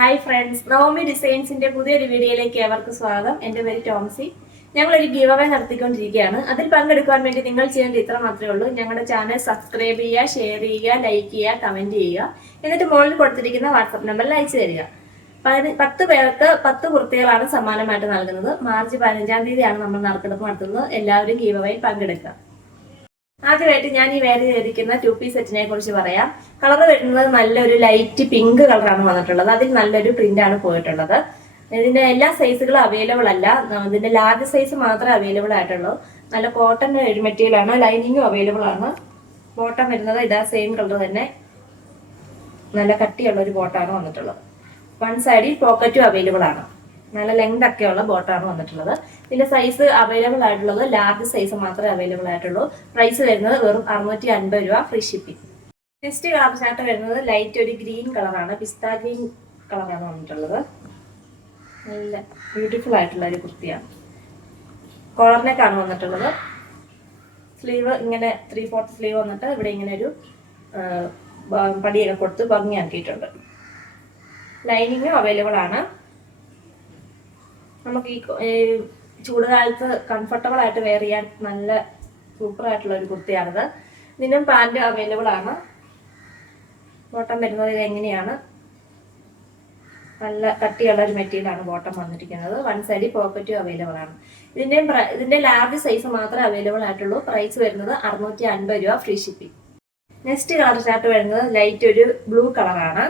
Hi friends Navami ഡിസൈൻസിന്റെ പുതിയൊരു വീഡിയോയിലേക്ക് ഏവർക്ക് സ്വാഗതം. എന്റെ പേര് ടോംസി. ഞങ്ങളൊരു ഗീവ് അവേ നടത്തിക്കൊണ്ടിരിക്കുകയാണ്. അതിൽ പങ്കെടുക്കാൻ വേണ്ടി നിങ്ങൾ ചെയ്യേണ്ടത് ഇത്ര മാത്രമേ ഉള്ളൂ. ഞങ്ങളുടെ ചാനൽ സബ്സ്ക്രൈബ് ചെയ്യുക ഷെയർ ചെയ്യുക ലൈക്ക് ചെയ്യുക കമന്റ് ചെയ്യുക. എന്നിട്ട് മുകളിൽ കൊടുത്തിരിക്കുന്ന വാട്സപ്പ് നമ്പറിൽ അയച്ചു തരിക. പത്ത് പേർക്ക് പത്ത് കുർത്തികളാണ് സമ്മാനമായിട്ട് നൽകുന്നത്. മാർച്ച് പതിനഞ്ചാം തീയതിയാണ് നമ്മൾ നറുക്കെടുപ്പ് നടത്തുന്നത്. എല്ലാവരും ഗീവ് അവയിൽ പങ്കെടുക്കുക. ആദ്യമായിട്ട് ഞാൻ ഈ വേറെ ചെയ്തിരിക്കുന്ന ടു പീസ് സെറ്റിനെ കുറിച്ച് പറയാം. കളർ വരുന്നത് നല്ലൊരു ലൈറ്റ് പിങ്ക് കളറാണ് വന്നിട്ടുള്ളത്. അതിൽ നല്ലൊരു പ്രിന്റ് ആണ് പോയിട്ടുള്ളത്. ഇതിന്റെ എല്ലാ സൈസുകളും അവൈലബിൾ അല്ല. ഇതിന്റെ ലാർജ് സൈസ് മാത്രമേ അവൈലബിൾ ആയിട്ടുള്ളൂ. നല്ല കോട്ടൺ മെറ്റീരിയൽ ആണ്. ലൈനിങ്ങും അവൈലബിൾ ആണ്. ബോട്ടം വരുന്നത് ഇതാ സെയിം കളർ തന്നെ. നല്ല കട്ടിയുള്ള ഒരു ബോട്ടാണ് വന്നിട്ടുള്ളത്. വൺ സൈഡിൽ പോക്കറ്റും അവൈലബിൾ ആണ്. നല്ല ലെങ്ത് ഒക്കെയുള്ള ബോട്ടാണ് വന്നിട്ടുള്ളത്. ഇതിന്റെ സൈസ് അവൈലബിൾ ആയിട്ടുള്ളത് ലാർജ് സൈസ് മാത്രമേ അവൈലബിൾ ആയിട്ടുള്ളൂ. പ്രൈസ് വരുന്നത് വെറും അറുന്നൂറ്റി അൻപത് രൂപ free shipping next colour chart വരുന്നത് ലൈറ്റ് ഒരു ഗ്രീൻ കളറാണ് പിസ്ത ഗ്രീൻ കളറാണ് വന്നിട്ടുള്ളത്. നല്ല ബ്യൂട്ടിഫുൾ ആയിട്ടുള്ള ഒരു കുർത്തിയാണ്. കോളറിനേക്കാണ് വന്നിട്ടുള്ളത്. സ്ലീവ് ഇങ്ങനെ ത്രീ ഫോർത്ത് സ്ലീവ് വന്നിട്ട് ഇവിടെ ഇങ്ങനെ ഒരു പടിയൊക്കെ കൊടുത്ത് ഭംഗിയാക്കിയിട്ടുണ്ട്. ലൈനിങ്ങും അവൈലബിൾ ആണ്. നമുക്ക് ഈ ചൂടുകാലത്ത് കംഫർട്ടബിൾ ആയിട്ട് വെയർ ചെയ്യാൻ നല്ല സൂപ്പർ ആയിട്ടുള്ള ഒരു കുർത്തിയാണിത്. ഇതിനും പാന്റ് അവൈലബിൾ ആണ്. ബോട്ടം വരുന്നത് ഇത് എങ്ങനെയാണ്? നല്ല കട്ടിയുള്ള ഒരു മെറ്റീരിയലാണ് ബോട്ടം വന്നിരിക്കുന്നത്. വൺ സൈഡിൽ പോക്കറ്റും അവൈലബിൾ ആണ്. ഇതിന്റെ ഇതിന്റെ ലാർജ് സൈസ് മാത്രമേ അവൈലബിൾ ആയിട്ടുള്ളൂ. പ്രൈസ് വരുന്നത് അറുന്നൂറ്റി അൻപത് രൂപ free shipping next colour chart വരുന്നത് ലൈറ്റ് ഒരു ബ്ലൂ കളറാണ്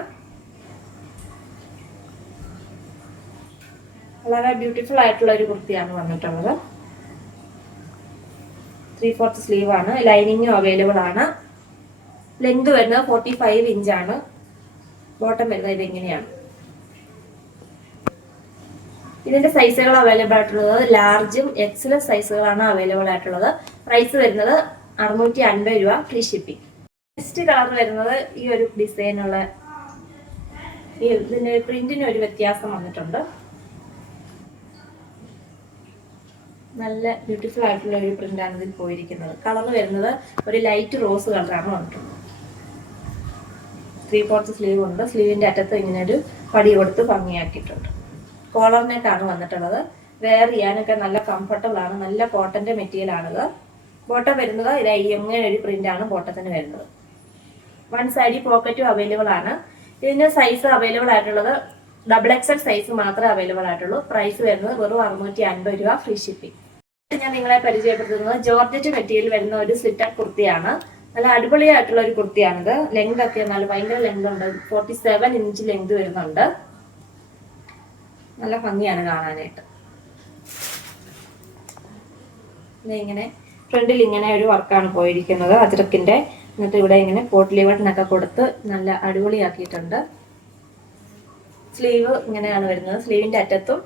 വളരെ ബ്യൂട്ടിഫുൾ ആയിട്ടുള്ള ഒരു കുർത്തിയാണ് വന്നിട്ടുള്ളത്. ത്രീ ഫോർത്ത് സ്ലീവ് ആണ്. ലൈനിങ്ങും അവൈലബിൾ ആണ്. ലെങ്ത് വരുന്നത് ഫോർട്ടി ഫൈവ് ഇഞ്ചാണ് ബോട്ടം വരുന്നത് ഇതെങ്ങനെയാണ്. ഇതിന്റെ സൈസുകൾ അവൈലബിൾ ആയിട്ടുള്ളത്. ലാർജും എക്സല സൈസുകളാണ് അവൈലബിൾ ആയിട്ടുള്ളത്. പ്രൈസ് വരുന്നത് അറുന്നൂറ്റി അൻപത് രൂപ ഫ്രീ ഷിപ്പിംഗ് നെക്സ്റ്റ് കളർ വരുന്നത് ഈ ഒരു ഡിസൈനുള്ള ഇതിന്റെ പ്രിന്റിന് ഒരു വ്യത്യാസം വന്നിട്ടുണ്ട്. നല്ല ബ്യൂട്ടിഫുൾ ആയിട്ടുള്ള ഒരു പ്രിന്റ് ആണ് ഇതിൽ പോയിരിക്കുന്നത്. കളർ വരുന്നത് ഒരു ലൈറ്റ് റോസ് കളറാണ് വന്നിട്ടുള്ളത് ത്രീ പോർട്ട് സ്ലീവ് ഉണ്ട്. സ്ലീവിന്റെ അറ്റത്ത് ഇങ്ങനെ ഒരു പടി കൊടുത്ത് ഭംഗിയാക്കിയിട്ടുണ്ട്. കോളർ കോളറിനേക്കാണ് വന്നിട്ടുള്ളത്. വെയർ ചെയ്യാനൊക്കെ നല്ല കംഫർട്ടബിൾ ആണ്. നല്ല കോട്ടന്റെ മെറ്റീരിയൽ ആണിത്. ബോട്ടം വരുന്നത് ഇത് ഇങ്ങനെ ഒരു പ്രിന്റ് ആണ് ബോട്ടത്തിന് വരുന്നത്. വൺ സൈഡിൽ പോക്കറ്റും അവൈലബിൾ ആണ്. ഇതിന്റെ സൈസ് അവൈലബിൾ ആയിട്ടുള്ളത് ഡബിൾ എക്സൽ സൈസ് മാത്രമേ അവൈലബിൾ ആയിട്ടുള്ളൂ. പ്രൈസ് വരുന്നത് വെറും അറുന്നൂറ്റി അൻപത് രൂപ ഫ്രീ ഷിപ്പിംഗ് ഞാൻ നിങ്ങളെ പരിചയപ്പെടുത്തുന്നത്. ജോർജറ്റ് മെറ്റീരിയൽ വരുന്ന ഒരു സ്ലിറ്റർ കുർത്തിയാണ്. നല്ല അടിപൊളിയായിട്ടുള്ള ഒരു കുർത്തിയാണിത്. ലെങ്ത് ഒക്കെ നല്ല ഭയങ്കര ലെങ്ത് ഉണ്ട്. ഫോർട്ടി സെവൻ ഇഞ്ച് ലെങ്ത് വരുന്നുണ്ട്. നല്ല ഭംഗിയാണ് കാണാനായിട്ട്. ഇങ്ങനെ ഫ്രണ്ടിൽ ഇങ്ങനെ ഒരു വർക്കാണ് പോയിരിക്കുന്നത് അജ്രക്കിന്റെ. എന്നിട്ട് ഇവിടെ ഇങ്ങനെ പോട്ട്ലി ബട്ടനൊക്കെ കൊടുത്ത് നല്ല അടിപൊളിയാക്കിയിട്ടുണ്ട്. സ്ലീവ് ഇങ്ങനെയാണ് വരുന്നത്. സ്ലീവിന്റെ അറ്റത്തും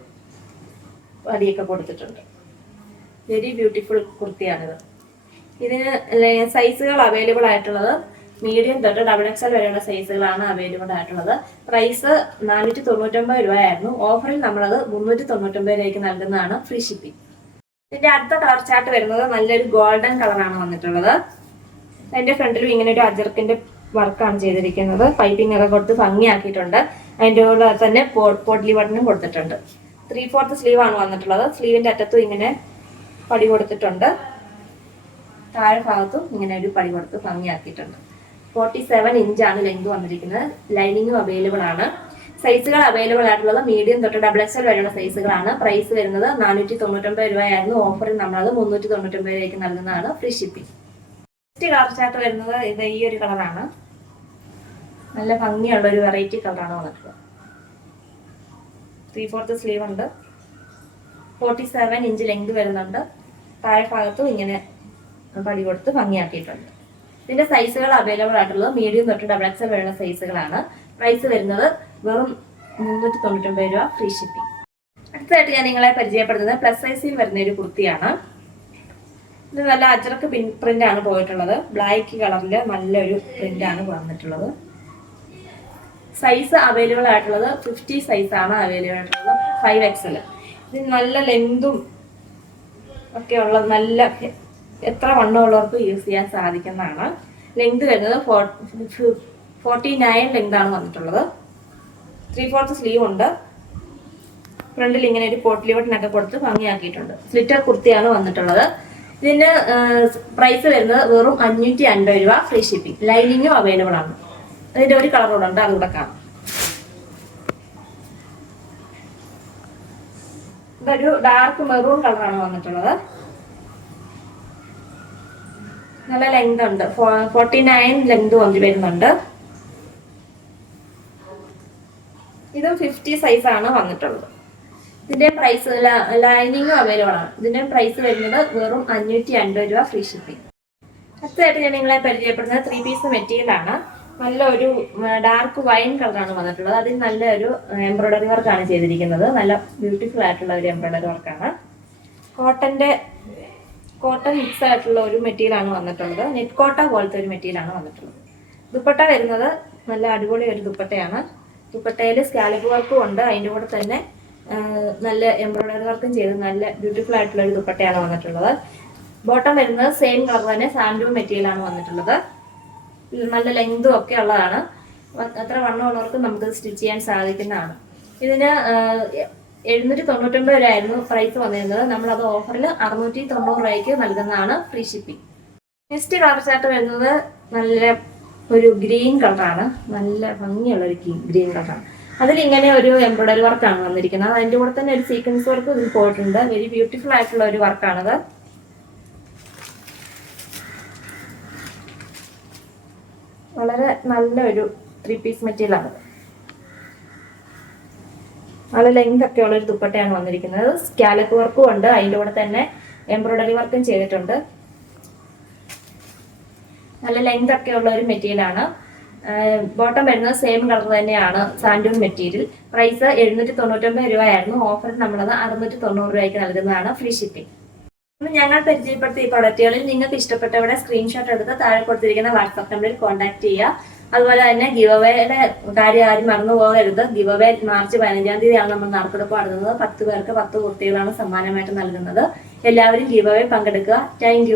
വടിയൊക്കെ കൊടുത്തിട്ടുണ്ട്. വെരി ബ്യൂട്ടിഫുൾ കുർത്തിയാണിത്. ഇതിന് സൈസുകൾ അവൈലബിൾ ആയിട്ടുള്ളത് മീഡിയം തൊട്ട് ഡബിൾ എക്സൽ വരെയുള്ള സൈസുകളാണ് അവൈലബിൾ ആയിട്ടുള്ളത്. പ്രൈസ് നാനൂറ്റി തൊണ്ണൂറ്റൊമ്പത് രൂപയായിരുന്നു. ഓഫറിൽ നമ്മളത് മുന്നൂറ്റി തൊണ്ണൂറ്റൊമ്പത് രൂപയ്ക്ക് നൽകുന്നതാണ് ഫ്രീ ഷിപ്പിംഗ്. ഇതിന്റെ അടുത്ത കളർ ചാർട്ട് വരുന്നത് നല്ലൊരു ഗോൾഡൻ കളറാണ് വന്നിട്ടുള്ളത്. അതിന്റെ ഫ്രണ്ടിലും ഇങ്ങനെ ഒരു അജർക്കിന്റെ വർക്കാണ് ചെയ്തിരിക്കുന്നത്. പൈപ്പിംഗ് ഒക്കെ കൊടുത്ത് ഭംഗിയാക്കിയിട്ടുണ്ട്. അതിന്റെ കൂടെ തന്നെ പോട്ട്ലി ബട്ടനും കൊടുത്തിട്ടുണ്ട്. ത്രീ ഫോർത്ത് സ്ലീവ് ആണ് വന്നിട്ടുള്ളത്. സ്ലീവിന്റെ അറ്റത്തും ഇങ്ങനെ പടി കൊടുത്തിട്ടുണ്ട്. താഴെ ഭാഗത്തും ഇങ്ങനെ ഒരു പടി കൊടുത്ത് ഭംഗിയാക്കിയിട്ടുണ്ട്. ഫോർട്ടി സെവൻ ഇഞ്ചാണ് ലെങ്ത് വന്നിരിക്കുന്നത്. ലൈനിങ്ങും അവൈലബിൾ ആണ്. സൈസുകൾ അവൈലബിൾ ആയിട്ടുള്ളത് മീഡിയം തൊട്ട് ഡബിൾ എക്സ് എക്സൽ വരെയുള്ള സൈസുകളാണ് പ്രൈസ് വരുന്നത് നാനൂറ്റി തൊണ്ണൂറ്റൊമ്പത് രൂപയായിരുന്നു ഓഫറിൽ നമ്മളത് മുന്നൂറ്റി തൊണ്ണൂറ്റൊമ്പത് രൂപയ്ക്ക് നൽകുന്നതാണ്. Free shipping next colour chart വരുന്നത് ഇത് ഈ ഒരു കളറാണ് നല്ല ഭംഗിയുള്ള ഒരു വെറൈറ്റി കളറാണ് വന്നിട്ടുള്ളത്. ത്രീ ഫോർത്ത് സ്ലീവ് ഉണ്ട്. ഫോർട്ടി സെവൻ ഇഞ്ച് ലെങ്ത് വരുന്നുണ്ട്. താഴെ ഭാഗത്തും ഇങ്ങനെ പടി കൊടുത്ത് ഭംഗിയാക്കിയിട്ടുണ്ട്. ഇതിന്റെ സൈസുകൾ അവൈലബിൾ ആയിട്ടുള്ളത് മീഡിയം തൊട്ട് ഡബിൾ എക്സൽ വരെയുള്ള സൈസുകളാണ് പ്രൈസ് വരുന്നത് വെറും മുന്നൂറ്റി തൊണ്ണൂറ്റൊമ്പത് രൂപ ഫ്രീ ഷിപ്പിംഗ് അടുത്തതായിട്ട് ഞാൻ നിങ്ങളെ പരിചയപ്പെടുത്തുന്നത് പ്ലസ് സൈസിൽ വരുന്ന ഒരു കുർത്തിയാണ്. ഇത് നല്ല അജറക്ക് പ്രിന്റ് ആണ് പോയിട്ടുള്ളത്. ബ്ലാക്ക് കളറിൽ നല്ലൊരു പ്രിന്റ് ആണ് വന്നിട്ടുള്ളത്. സൈസ് അവൈലബിൾ ആയിട്ടുള്ളത് ഫിഫ്റ്റി സൈസ് ആണ് അവൈലബിൾ ആയിട്ടുള്ളത് ഫൈവ് എക്സൽ ഇത് നല്ല ലെങ്തും ഒക്കെ ഉള്ള നല്ല എത്ര വണ്ണമുള്ളവർക്ക് യൂസ് ചെയ്യാൻ സാധിക്കുന്നതാണ്. ലെങ്ത് വരുന്നത് ഫോർട്ടി നയൻ ലെങ്ത് ആണ് വന്നിട്ടുള്ളത്. ത്രീ ഫോർത്ത് സ്ലീവ് ഉണ്ട്. ഫ്രണ്ടിൽ ഇങ്ങനെ ഒരു പോട്ടിലി ബട്ടനൊക്കെ കൊടുത്ത് ഭംഗിയാക്കിയിട്ടുണ്ട്. സ്ലിറ്റർ കുർത്തിയാണ് വന്നിട്ടുള്ളത്. ഇതിന് പ്രൈസ് വരുന്നത് വെറും അഞ്ഞൂറ്റി അൻപത് രൂപ ഫ്രീ ഷിപ്പിംഗ് ലൈനിങ്ങും അവൈലബിൾ ആണ്. അതിന്റെ ഒരു കളർ കൂടെ ഉണ്ട് അതുകൂടെ കാണാം. ഇതൊരു ഡാർക്ക് മെറൂൺ കളറാണ് വന്നിട്ടുള്ളത്. നല്ല ലെങ്ത് ഉണ്ട്. ഫോർട്ടി നയൻ ലെങ്ത് വന്നി വരുന്നുണ്ട്. ഇത് ഫിഫ്റ്റി സൈസ് ആണ് വന്നിട്ടുള്ളത്. ഇതിന്റെ പ്രൈസ് ലൈനിങ്ങും അവൈലബിൾ ആണ്. ഇതിന്റെ പ്രൈസ് വരുന്നത് വെറും അഞ്ഞൂറ്റി അൻപത് രൂപ ഫ്രീ ഷിപ്പിംഗ് അടുത്തതായിട്ട് ഞാൻ നിങ്ങളെ പരിചയപ്പെടുന്നത് ത്രീ പീസ് മെറ്റീരിയൽ ആണ്. നല്ല ഒരു ഡാർക്ക് വൈൻ കളറാണ് വന്നിട്ടുള്ളത്. അതിൽ നല്ലൊരു എംബ്രോയിഡറി വർക്കാണ് ചെയ്തിരിക്കുന്നത്. നല്ല ബ്യൂട്ടിഫുൾ ആയിട്ടുള്ള ഒരു എംബ്രോയിഡറി വർക്കാണ് കോട്ടന്റെ കോട്ടൺ മിക്സ് ആയിട്ടുള്ള ഒരു മെറ്റീരിയൽ ആണ് വന്നിട്ടുള്ളത്. നെറ്റ് കോട്ട പോലത്തെ ഒരു മെറ്റീരിയൽ ആണ് വന്നിട്ടുള്ളത്. ദുപ്പട്ട വരുന്നത് നല്ല അടിപൊളി ഒരു ദുപ്പട്ടയാണ്. ദുപ്പട്ടയിൽ സ്കാലപ്പ് വർക്കും ഉണ്ട്. അതിന്റെ കൂടെ തന്നെ നല്ല എംബ്രോയിഡറി വർക്കും ചെയ്ത് നല്ല ബ്യൂട്ടിഫുൾ ആയിട്ടുള്ള ഒരു ദുപ്പട്ടയാണ് വന്നിട്ടുള്ളത്. ബോട്ടം വരുന്നത് സെയിം കളർ തന്നെ സാൻഡൂ മെറ്റീരിയൽ ആണ് വന്നിട്ടുള്ളത്. നല്ല ലെങ്തും ഒക്കെ ഉള്ളതാണ്. അത്ര വണ്ണമുള്ളവർക്ക് നമുക്ക് സ്റ്റിച്ച് ചെയ്യാൻ സാധിക്കുന്നതാണ്. ഇതിന് എഴുന്നൂറ്റി തൊണ്ണൂറ്റൊമ്പത് രൂപയായിരുന്നു പ്രൈസ് വന്നിരുന്നത്. നമ്മളത് ഓഫറിൽ അറുന്നൂറ്റി തൊണ്ണൂറ് രൂപയ്ക്ക് നൽകുന്നതാണ് free shipping next colour chart വരുന്നത് നല്ല ഒരു ഗ്രീൻ കളറാണ് നല്ല ഭംഗിയുള്ള ഒരു ഗ്രീൻ കളറാണ് അതിലിങ്ങനെ ഒരു എംബ്രോയ്ഡറി വർക്കാണ് വന്നിരിക്കുന്നത്. അതിന്റെ കൂടെ തന്നെ ഒരു സീക്വൻസ് വർക്ക് ഇതിൽ പോയിട്ടുണ്ട്. വെരി ബ്യൂട്ടിഫുൾ ആയിട്ടുള്ള ഒരു വർക്കാണത് വളരെ നല്ല ഒരു ത്രീ പീസ് മെറ്റീരിയൽ ആണ്. നല്ല ലെങ്ത് ഒക്കെ ഉള്ള ഒരു ദുപ്പട്ടയാണ് വന്നിരിക്കുന്നത്. സ്കാലപ്പ് വർക്കും ഉണ്ട്. അതിന്റെ കൂടെ തന്നെ എംബ്രോയിഡറി വർക്കും ചെയ്തിട്ടുണ്ട്. നല്ല ലെങ്ത് ഒക്കെ ഉള്ള ഒരു മെറ്റീരിയൽ ആണ്. ബോട്ടം വരുന്നത് സെയിം കളർ തന്നെയാണ് സാൻഡൂൺ മെറ്റീരിയൽ പ്രൈസ് എഴുന്നൂറ്റി തൊണ്ണൂറ്റൊമ്പത് രൂപയായിരുന്നു. ഓഫറിൽ നമ്മളത് അറുന്നൂറ്റി തൊണ്ണൂറ് രൂപയ്ക്ക് നൽകുന്നതാണ് ഫ്രീ ഷിപ്പിംഗ് ഞങ്ങൾ പരിചയപ്പെടുത്തിയ ഈ പ്രൊഡക്റ്റുകളിൽ നിങ്ങൾക്ക് ഇഷ്ടപ്പെട്ടവരുടെ സ്ക്രീൻഷോട്ട് എടുത്ത് താഴെ കൊടുത്തിരിക്കുന്ന വാട്സാപ്പ് നമ്പറിൽ കോൺടാക്ട് ചെയ്യുക. അതുപോലെ തന്നെ ഗിവവേയുടെ കാര്യം ആരും മറന്നു പോകരുത്. ഗിവ് അവേ മാർച്ച് പതിനഞ്ചാം തീയതിയാണ് നമ്മൾ നറുക്കെടുപ്പ് നടത്തുന്നത് പത്ത് പേർക്ക് പത്ത് കുട്ടികളാണ് സമ്മാനമായിട്ട് നൽകുന്നത്. എല്ലാവരും ഗിവവേ പങ്കെടുക്കുക. താങ്ക്